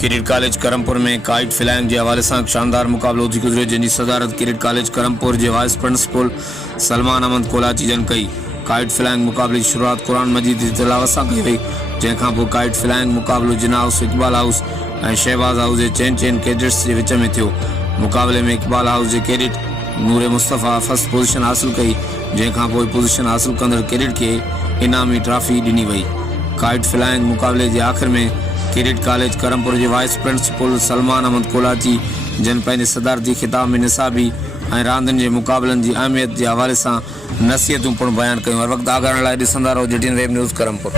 किरीट college Karampur में kite flying के हवाले से शानदार मुकाबलो थी गुजरियो, जंहिंजी सदारत किरीट कॉलेज करमपुर के वाइस प्रिंसिपल सलमान अहमद कोलाची जन कई। काइट फ्लाइंग मुकाबले की शुरुआत कुरान मजीद की तिलावत से कई वही, जैखां पोइ काइट फ्लाइंग मुकाबलो जिना हाउस, इकबाल हाउस और शहबाज हाउस के चैन कैडेट्स के विच में थियो। मुकाबले में इकबाल हाउस के कैडेट नूर मुस्तफ़ा फर्स्ट पोजीशन हासिल कई, जैखां पोइ पोजीशन हासिल कंदड़ कैडेट के इनामी ट्रॉफी ॾिनी वई। काइट फ्लाइंग मुकाबले के आखिर में किरीट कॉलेज करमपुर के वाइस प्रिंसिपल सलमान अहमद कोलाची जन पंहिंजे सदारती खिताब में निसाबी और रांदियुनि के मुकाबलन की अहमियत के हवाले से नसीहतूं पिणु बयान कयूं। हर वक्त आगाह लाइ ॾिसंदा रहो JTN वेब न्यूज़ करमपुर।